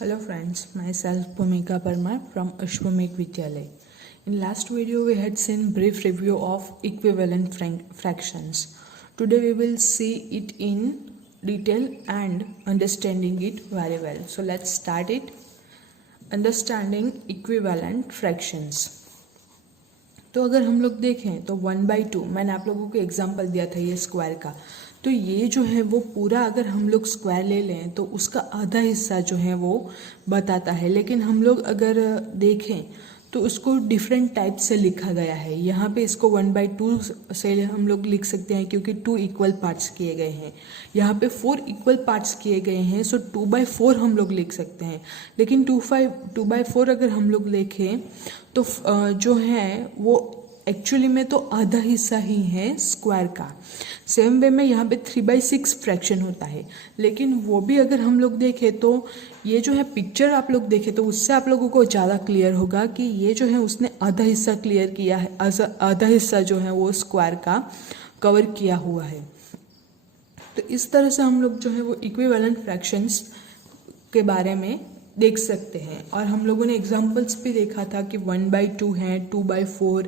Hello friends, myself Bhumika Parmar from Ashwamekh Vidyalay. In last video we had seen brief review of equivalent fractions. Today we will see it in detail and understanding it very well. So let's start it. Understanding equivalent fractions. तो अगर हम लोग देखें तो 1/2 मैंने आप लोगों को एग्जांपल दिया था ये स्क्वायर का, तो ये जो है वो पूरा अगर हम लोग स्क्वायर ले लें तो उसका आधा हिस्सा जो है वो बताता है। लेकिन हम लोग अगर देखें तो उसको डिफरेंट टाइप से लिखा गया है। यहाँ पे इसको 1/2 से हम लोग लिख सकते हैं क्योंकि 2 इक्वल पार्ट्स किए गए हैं। यहाँ पे 4 इक्वल पार्ट्स किए गए हैं, सो 2/4 हम लोग लिख सकते हैं। लेकिन 2/4 अगर हम लोग लिखें तो जो है वो एक्चुअली में तो आधा हिस्सा ही है स्क्वायर का। सेम वे में यहाँ पे 3/6 फ्रैक्शन होता है, लेकिन वो भी अगर हम लोग देखें तो ये जो है पिक्चर आप लोग देखें तो उससे आप लोगों को ज़्यादा क्लियर होगा कि ये जो है उसने आधा हिस्सा क्लियर किया है, आधा हिस्सा जो है वो स्क्वायर का कवर किया हुआ है। तो इस तरह से हम लोग जो है वो इक्विवेलेंट फ्रैक्शंस के बारे में देख सकते हैं। और हम लोगों ने एग्जांपल्स भी देखा था कि 1/2 है, 2/4,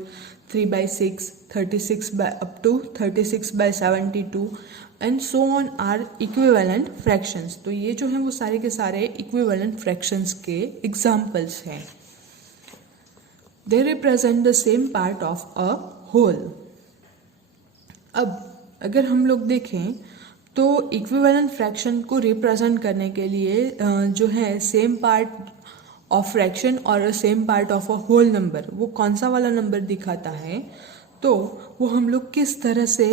3/6, 36 up to 36/72 and so on are equivalent fractions. तो ये जो है वो सारे के सारे इक्विवेलेंट फ्रैक्शंस के एग्जांपल्स हैं। They represent the same part of a whole. अब अगर हम लोग देखें तो इक्विवेलेंट फ्रैक्शन को रिप्रेजेंट करने के लिए जो है सेम पार्ट ऑफ फ्रैक्शन और same part of a whole number, वो कौन सा वाला नंबर दिखाता है, तो वो हम लोग किस तरह से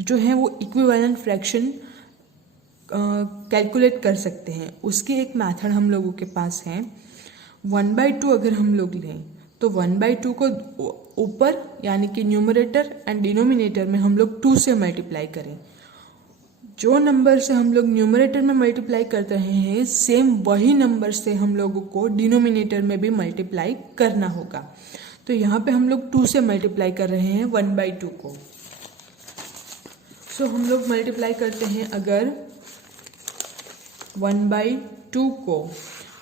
जो है वो इक्विवेलेंट फ्रैक्शन कैलकुलेट कर सकते हैं, उसकी एक मेथड हम लोगों के पास है। 1/2 अगर हम लोग लें तो 1/2 को ऊपर यानी कि न्यूमरेटर एंड डिनोमिनेटर में हम लोग 2 से मल्टीप्लाई करें। जो नंबर से हम लोग न्यूमरेटर में मल्टीप्लाई कर रहे हैं सेम वही नंबर से हम लोगों को डिनोमिनेटर में भी मल्टीप्लाई करना होगा। तो यहाँ पे हम लोग 2 से मल्टीप्लाई कर रहे हैं 1/2 को। सो हम लोग मल्टीप्लाई करते हैं अगर 1/2 को,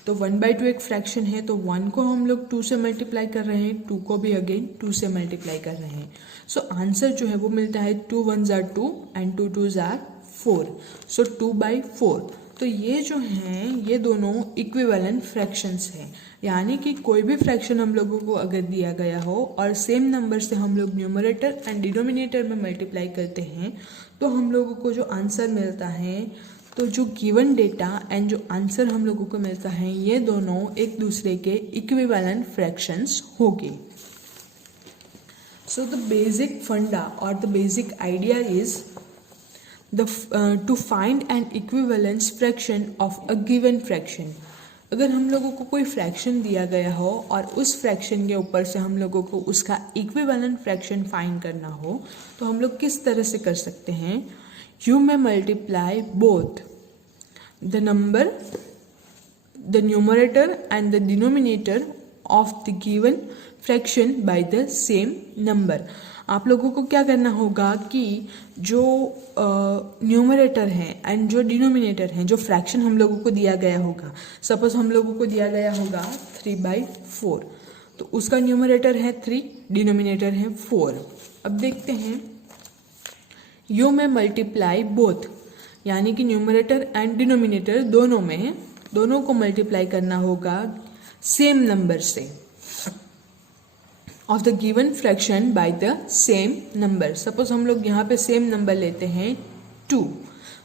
तो 1/2 एक फ्रैक्शन है तो 1 को हम लोग 2 से मल्टीप्लाई कर रहे हैं, 2 को भी अगेन 2 से मल्टीप्लाई कर रहे हैं। सो आंसर जो है वो मिलता है 2 1s are 2 and 2 2s are 4, सो 2/4। तो ये जो हैं ये दोनों इक्विवेलेंट फ्रैक्शंस हैं, यानी कि कोई भी फ्रैक्शन हम लोगों को अगर दिया गया हो और सेम नंबर से हम लोग न्यूमरेटर एंड डिनोमिनेटर में मल्टीप्लाई करते हैं तो हम लोगों को जो आंसर मिलता है, तो जो गिवन डेटा एंड जो आंसर हम लोगों को मिलता है ये दोनों एक दूसरे के इक्विवेलेंट फ्रैक्शंस होंगे। सो द बेसिक फंडा और the basic idea is to find an equivalence fraction of a given fraction। अगर हम लोगों को कोई फ्रैक्शन दिया गया हो और उस फ्रैक्शन के ऊपर से हम लोगों को उसका इक्विवेलेंट फ्रैक्शन फाइंड करना हो तो हम लोग किस तरह से कर सकते हैं। You may multiply both the number, the numerator and the denominator of the given fraction by the same number। आप लोगों को क्या करना होगा कि जो न्यूमरेटर है एंड जो डिनोमिनेटर है, जो फ्रैक्शन हम लोगों को दिया गया होगा, सपोज हम लोगों को दिया गया होगा 3/4, तो उसका न्यूमरेटर है 3, डिनोमिनेटर है 4। अब देखते हैं यू में मल्टीप्लाई बोथ, यानी कि न्यूमरेटर एंड डिनोमिनेटर दोनों को मल्टीप्लाई करना होगा सेम नंबर से of the given fraction by the same number. Suppose हम लोग यहाँ पे सेम नंबर लेते हैं 2,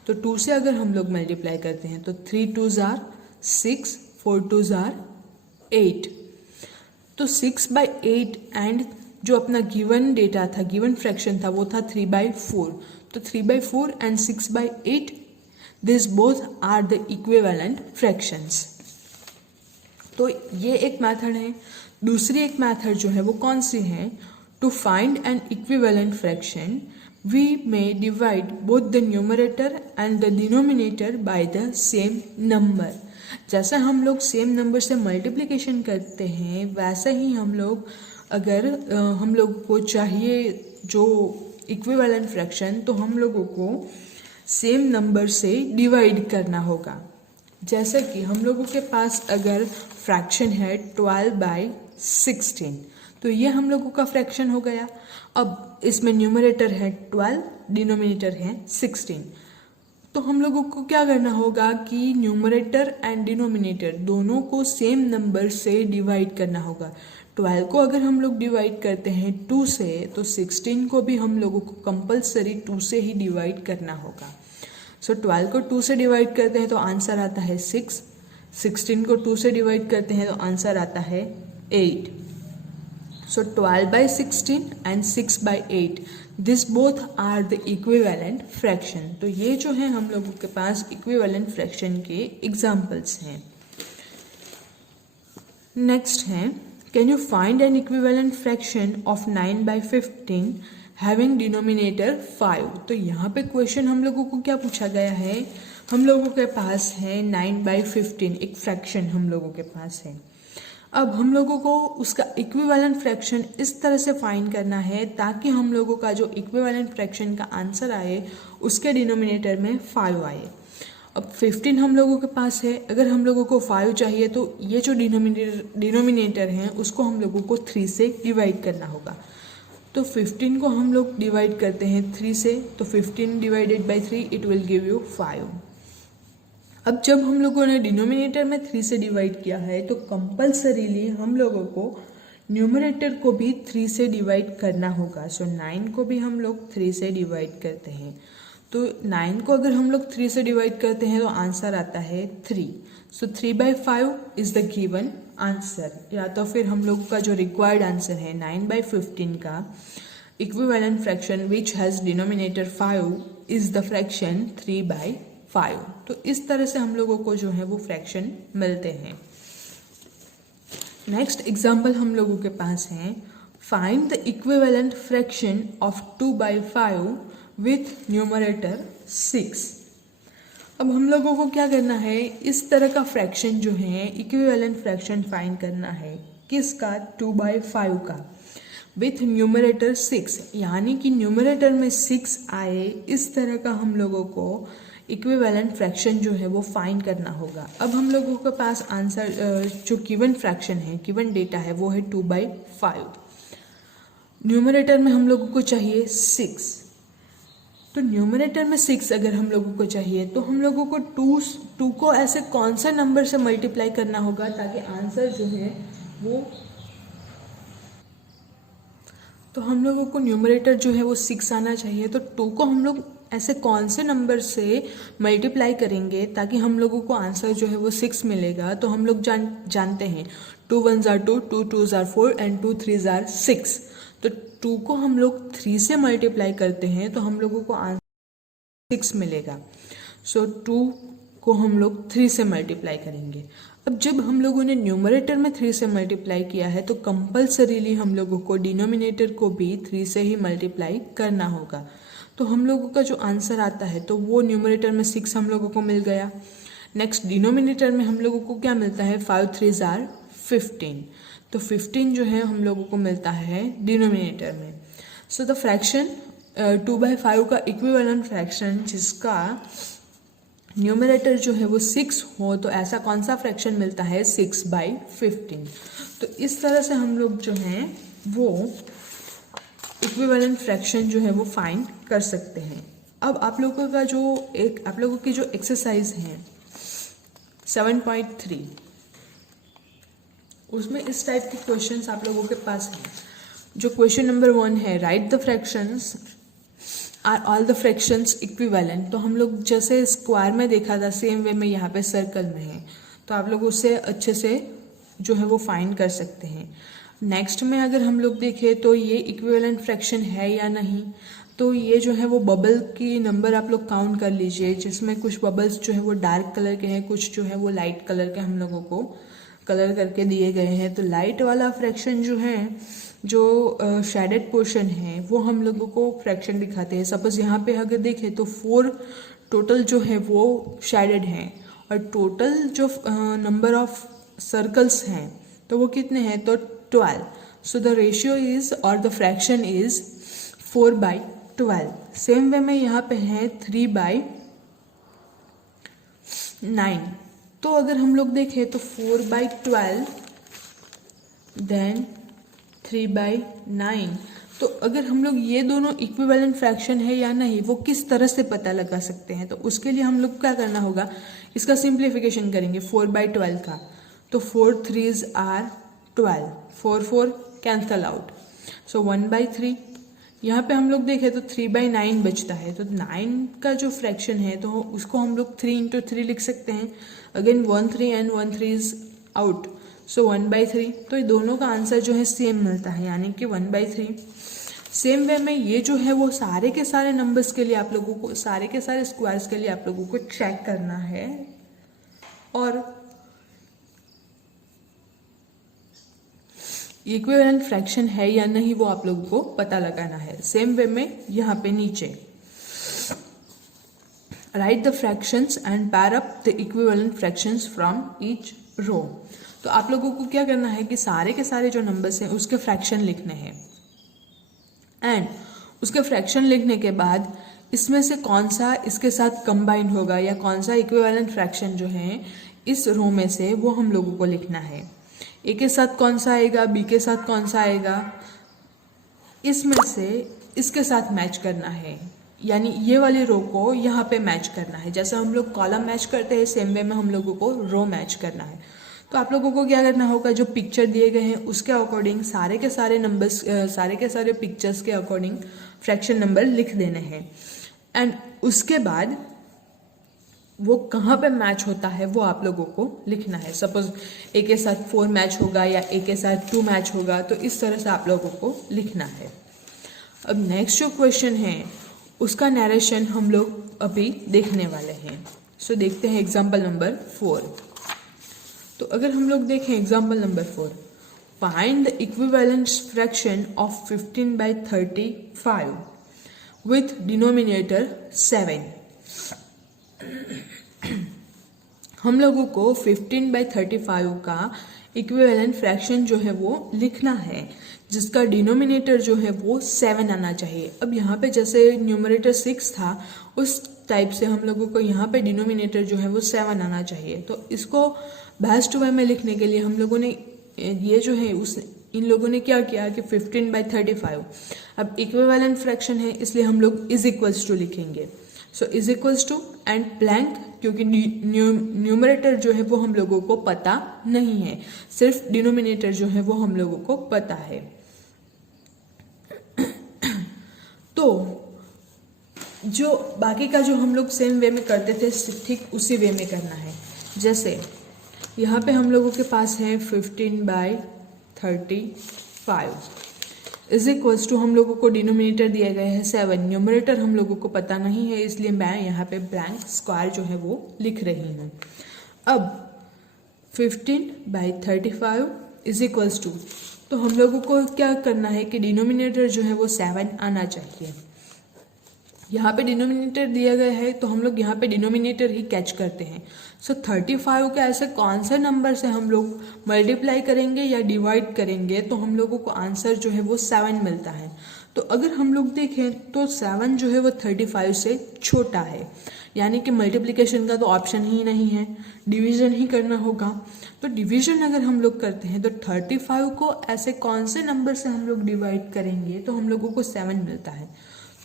तो 2 से अगर हम लोग मल्टीप्लाई करते हैं तो 3 2s are 6, 4 2s are 8, तो 6/8 एंड जो अपना गिवन डेटा था, गिवन फ्रैक्शन था वो था 3/4, तो 3/4 and 6/8 this both are the equivalent fractions. तो ये एक मेथड है। दूसरी एक मेथड जो है वो कौन सी है, to find an equivalent fraction we may divide both the numerator and the denominator by the same number. जैसा हम लोग सेम नंबर से मल्टीप्लिकेशन करते हैं वैसा ही हम लोग अगर हम लोग को चाहिए जो इक्विवेलेंट फ्रैक्शन, तो हम लोगों को सेम नंबर से डिवाइड करना होगा। जैसे कि हम लोगों के पास अगर फ्रैक्शन है 12/16, तो ये हम लोगों का फ्रैक्शन हो गया। अब इसमें न्यूमरेटर है 12, डिनोमिनेटर है 16। तो हम लोगों को क्या करना होगा कि न्यूमरेटर एंड डिनोमिनेटर दोनों को सेम नंबर से डिवाइड करना होगा। 12 को अगर हम लोग डिवाइड करते हैं 2 से, तो 16 को भी हम लोगों को कंपलसरी 2 से ही डिवाइड करना होगा। सो 12 को 2 से डिवाइड करते हैं तो आंसर आता है 6। 16 को 2 से डिवाइड करते हैं तो आंसर आता है 8। So 12/16 and 6/8, this both are the equivalent fraction. तो ये जो है हम लोगों के पास इक्विवेलेंट फ्रैक्शन के एग्जाम्पल्स हैं। नेक्स्ट है, can you find an equivalent fraction of 9/15 having denominator 5। तो यहाँ पे क्वेश्चन हम लोगों को क्या पूछा गया है, हम लोगों के पास है 9/15, एक फ्रैक्शन हम लोगों के पास है। अब हम लोगों को उसका इक्विवेलेंट फ्रैक्शन इस तरह से फाइंड करना है ताकि हम लोगों का जो इक्विवेलेंट फ्रैक्शन का आंसर आए उसके डिनोमिनेटर में 5 आए। अब 15 हम लोगों के पास है, अगर हम लोगों को 5 चाहिए तो ये जो डिनोमिनेटर है उसको हम लोगों को 3 से डिवाइड करना होगा। तो 15 को हम लोग डिवाइड करते हैं 3 से, तो 15 divided by 3 it will give you 5। अब जब हम लोगों ने डिनोमिनेटर में 3 से डिवाइड किया है तो कंपल्सरीली हम लोगों को न्यूमरेटर को भी 3 से डिवाइड करना होगा। सो 9 को भी हम लोग 3 से डिवाइड करते हैं। तो 9 को अगर हम लोग 3 से डिवाइड करते हैं तो आंसर आता है 3। सो 3/5 इज द गिवन आंसर, या तो फिर हम लोगों का जो रिक्वायर्ड आंसर है 9/15 का equivalent fraction which has denominator 5 is the fraction 3/5। तो इस तरह से हम लोगों को जो है वो फ्रैक्शन मिलते हैं। नेक्स्ट एग्जाम्पल हम लोगों के पास है, find the equivalent fraction of 2/5 with numerator 6। अब हम लोगों को क्या करना है, इस तरह का फ्रैक्शन जो है इक्विवेलेंट फ्रैक्शन फाइंड करना है। किसका? 2/5 का, विथ न्यूमरेटर 6, यानी कि न्यूमरेटर में 6 आए, इस तरह का हम लोगों को इक्विवेलेंट फ्रैक्शन जो है वो फाइंड करना होगा। अब हम लोगों के पास आंसर जो गिवन फ्रैक्शन है, गिवन डेटा है, वो है 2/5। न्यूमरेटर में हम लोगों को चाहिए 6, तो न्यूमरेटर में 6 अगर हम लोगों को चाहिए तो हम लोगों को 2 को ऐसे कौन से नंबर से मल्टीप्लाई करना होगा ताकि आंसर जो है वो, तो हम लोगों को न्यूमरेटर जो है वो 6 आना चाहिए। तो 2 को हम लोग ऐसे कौन से नंबर से मल्टीप्लाई करेंगे ताकि हम लोगों को आंसर जो है वो 6 मिलेगा। तो हम लोग जानते हैं 2 1s are 2, 2 2s are 4 and 2 3s are 6। तो 2 को हम लोग 3 से मल्टीप्लाई करते हैं तो हम लोगों को आंसर 6 मिलेगा। सो 2 को हम लोग 3 से मल्टीप्लाई करेंगे। अब जब हम लोगों ने न्यूमरेटर में 3 से मल्टीप्लाई किया है तो कंपल्सरीली हम लोगों को डिनोमिनेटर को भी 3 से ही मल्टीप्लाई करना होगा। तो हम लोगों का जो आंसर आता है तो वो न्यूमरेटर में 6 हम लोगों को मिल गया। नेक्स्ट डिनोमिनेटर में हम लोगों को क्या मिलता है, 5 3s are 15। तो 15 जो है हम लोगों को मिलता है डिनोमिनेटर में। सो द फ्रैक्शन 2/5 का इक्विवेलेंट फ्रैक्शन जिसका न्यूमरेटर जो है वो 6 हो, तो ऐसा कौन सा फ्रैक्शन मिलता है, 6/15। तो इस तरह से हम लोग जो हैं वो इक्विवेलेंट फ्रैक्शन जो है वो फाइंड कर सकते हैं। अब आप लोगों का जो आप लोगों की जो एक्सरसाइज है 7.3, उसमें इस टाइप के क्वेश्चंस आप लोगों के पास हैं। जो क्वेश्चन नंबर 1 है, write the fractions are all the fractions equivalent. तो हम लोग जैसे स्क्वायर में देखा था सेम वे में यहाँ पे सर्कल में है, तो आप लोग उससे अच्छे से जो है वो फाइंड कर सकते हैं। नेक्स्ट में अगर हम लोग देखें तो ये इक्विवेलेंट फ्रैक्शन है या नहीं, तो ये जो है वो बबल की नंबर आप लोग काउंट कर लीजिए, जिसमें कुछ बबल्स जो है वो डार्क कलर के हैं, कुछ जो है वो लाइट कलर के हम लोगों को कलर करके दिए गए हैं। तो लाइट वाला फ्रैक्शन जो है, जो शेडेड पोर्शन है, वो हम लोगों को फ्रैक्शन दिखाते हैं। सपोज यहाँ पे अगर देखें तो 4 टोटल जो है वो शेडेड हैं और टोटल जो नंबर ऑफ सर्कल्स हैं तो वो कितने हैं, तो 12। सो द रेशियो इज और the fraction is 4/12। Same way में यहाँ पे है 3/9। तो अगर हम लोग देखें तो 4/12 देन 3/9। तो अगर हम लोग ये दोनों इक्विवेलेंट फ्रैक्शन है या नहीं वो किस तरह से पता लगा सकते हैं, तो उसके लिए हम लोग क्या करना होगा, इसका सिंप्लीफिकेशन करेंगे 4/12 का। तो 4 3s आर 12, 4 4 कैंसल आउट, सो 1/3। यहाँ पे हम लोग देखें तो 3/9 बचता है, तो 9 का जो फ्रैक्शन है तो उसको हम लोग 3 × 3 लिख सकते हैं। अगेन 1 3 एंड 1 3 इज आउट, सो 1/3। तो ये दोनों का आंसर जो है सेम मिलता है, यानी कि 1/3। सेम वे में ये जो है वो सारे के सारे नंबर्स के लिए आप लोगों को, सारे के सारे स्क्वायर्स के लिए आप लोगों को चेक करना है और इक्विवेलेंट फ्रैक्शन है या नहीं वो आप लोगों को पता लगाना है। सेम वे में यहाँ पे नीचे write the fractions and pair up the equivalent fractions from each row. तो आप लोगों को क्या करना है कि सारे के सारे जो नंबर्स हैं उसके फ्रैक्शन लिखने हैं, एंड उसके फ्रैक्शन लिखने के बाद इसमें से कौन सा इसके साथ कंबाइंड होगा या कौन सा इक्विवेलेंट फ्रैक्शन जो है इस रो में से वो हम लोगों को लिखना है। ए के साथ कौन सा आएगा, बी के साथ कौन सा आएगा, इसमें से इसके साथ मैच करना है, यानी ये वाली रो को यहाँ पे मैच करना है। जैसे हम लोग कॉलम मैच करते हैं सेम वे में हम लोगों को रो मैच करना है। तो आप लोगों को क्या करना होगा, जो पिक्चर दिए गए हैं उसके अकॉर्डिंग सारे के सारे नंबर्स, सारे के सारे पिक्चर्स के अकॉर्डिंग फ्रैक्शन नंबर लिख देने हैं, एंड उसके बाद वो कहाँ पे मैच होता है वो आप लोगों को लिखना है। सपोज ए के साथ 4 मैच होगा या ए के साथ 2 मैच होगा, तो इस तरह से आप लोगों को लिखना है। अब नेक्स्ट जो क्वेश्चन है उसका नरेशन हम लोग अभी देखने वाले हैं। सो देखते हैं एग्जाम्पल नंबर 4। तो अगर हम लोग देखें example number 4, find the equivalent fraction of 15/35 with denominator 7। हम लोगों को 15/35 का इक्विवेलेंट फ्रैक्शन जो है वो लिखना है, जिसका डिनोमिनेटर जो है वो 7 आना चाहिए। अब यहाँ पे जैसे न्यूमरेटर 6 था उस टाइप से हम लोगों को यहाँ पे डिनोमिनेटर जो है वो 7 आना चाहिए। तो इसको बेस्ट वे में लिखने के लिए हम लोगों ने ये जो है इन लोगों ने क्या किया कि 15/35, अब इक्विवेलेंट फ्रैक्शन है इसलिए हम लोग इज इक्वल्स टू लिखेंगे। So is equals to and blank, क्योंकि न्यूमरेटर जो है वो हम लोगों को पता नहीं है, सिर्फ डिनोमिनेटर जो है वो हम लोगों को पता है। तो जो बाकी का जो हम लोग सेम वे में करते थे ठीक उसी वे में करना है। जैसे यहाँ पे हम लोगों के पास है 15/35 इज इक्वल्स टू, हम लोगों को डिनोमिनेटर दिया गया है 7, न्यूमरेटर हम लोगों को पता नहीं है इसलिए मैं यहाँ पे ब्लैंक स्क्वायर जो है वो लिख रही हूँ। अब 15/35 इज इक्वल्स टू, तो हम लोगों को क्या करना है कि डिनोमिनेटर जो है वो 7 आना चाहिए। यहाँ पे डिनोमिनेटर दिया गया है तो हम लोग यहाँ पे डिनोमिनेटर ही कैच करते हैं। सो 35 के ऐसे कौन से नंबर से हम लोग मल्टीप्लाई करेंगे या डिवाइड करेंगे तो हम लोगों को आंसर जो है वो 7 मिलता है। तो अगर हम लोग देखें तो 7 जो है वो 35 से छोटा है, यानी कि मल्टीप्लिकेशन का तो ऑप्शन ही नहीं है, डिवीजन ही करना होगा। तो डिवीजन अगर हम लोग करते हैं तो 35 को ऐसे कौन से नंबर से हम लोग डिवाइड करेंगे तो हम लोगों को 7 मिलता है।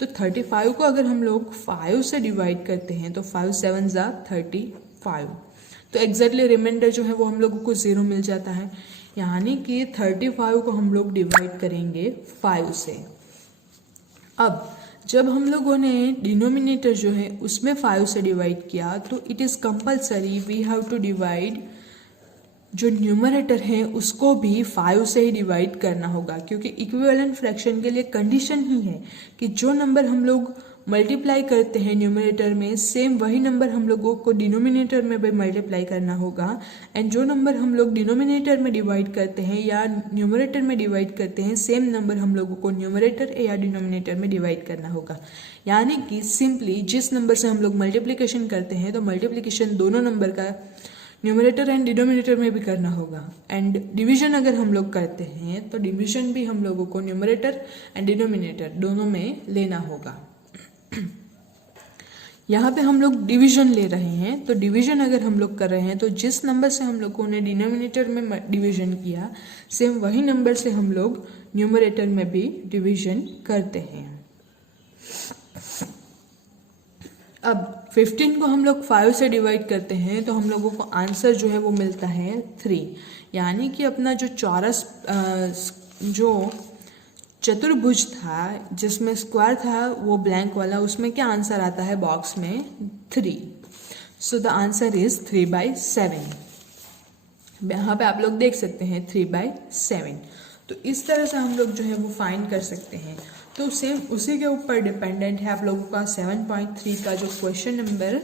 तो 35 को अगर हम लोग 5 से डिवाइड करते हैं तो 5 7 ज़ा 35, तो एग्जैक्टली रिमाइंडर जो है वो हम लोगों को 0 मिल जाता है, यानी कि 35 को हम लोग डिवाइड करेंगे 5 से। अब जब हम लोगों ने डिनोमिनेटर जो है उसमें 5 से डिवाइड किया तो it is compulsory we have to divide जो न्यूमरेटर है उसको भी 5 से ही डिवाइड करना होगा, क्योंकि इक्विवेलेंट फ्रैक्शन के लिए कंडीशन ही है कि जो नंबर हम लोग मल्टीप्लाई करते हैं न्यूमरेटर में सेम वही नंबर हम लोगों को डिनोमिनेटर में भी मल्टीप्लाई करना होगा, एंड जो नंबर हम लोग डिनोमिनेटर में डिवाइड करते हैं या न्यूमरेटर में डिवाइड करते हैं सेम नंबर हम लोगों को न्यूमरेटर या डिनोमिनेटर में डिवाइड करना होगा। यानी कि सिंपली जिस नंबर से हम लोग मल्टीप्लिकेशन करते हैं तो मल्टीप्लिकेशन दोनों नंबर का न्यूमरेटर एंड डिनोमिनेटर में भी करना होगा, एंड डिवीजन अगर हम लोग करते हैं तो डिवीजन भी हम लोगों को न्यूमरेटर एंड डिनोमिनेटर दोनों में लेना होगा। यहाँ पे हम लोग डिवीजन ले रहे हैं, तो डिवीजन अगर हम लोग कर रहे हैं तो जिस नंबर से हम लोगों ने डिनोमिनेटर में डिवीजन किया, सेम वही नंबर से हम लोग न्यूमरेटर में भी डिवीजन करते हैं। अब 15 को हम लोग 5 से डिवाइड करते हैं तो हम लोगों को आंसर जो है वो मिलता है 3, यानी कि अपना जो चौरस जो चतुर्भुज था जिसमें स्क्वायर था वो ब्लैंक वाला, उसमें क्या आंसर आता है बॉक्स में 3। So the answer is 3/7। यहाँ पे आप लोग देख सकते हैं 3/7। तो इस तरह से हम लोग जो है वो फाइंड कर सकते हैं। तो सेम उसी के ऊपर डिपेंडेंट है आप लोगों का 7.3 का जो क्वेश्चन नंबर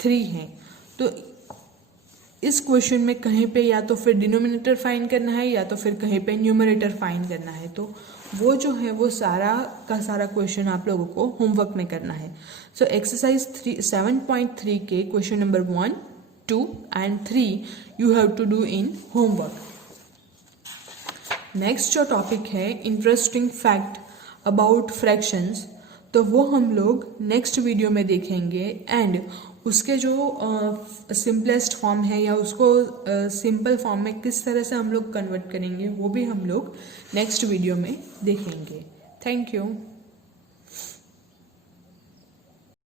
3 है। तो इस क्वेश्चन में कहीं पे या तो फिर डिनोमिनेटर फाइंड करना है या तो फिर कहीं पे न्यूमरेटर फाइंड करना है। तो वो जो है वो सारा का सारा क्वेश्चन आप लोगों को होमवर्क में करना है। सो एक्सरसाइज 7.3 के question number 1, 2 and 3 you have to do in homework. Next जो टॉपिक है इंटरेस्टिंग फैक्ट अबाउट फ्रैक्शंस, तो वो हम लोग नेक्स्ट वीडियो में देखेंगे। एंड उसके जो सिंपलेस्ट फॉर्म है या उसको सिंपल फॉर्म में किस तरह से हम लोग कन्वर्ट करेंगे वो भी हम लोग नेक्स्ट वीडियो में देखेंगे। Thank you.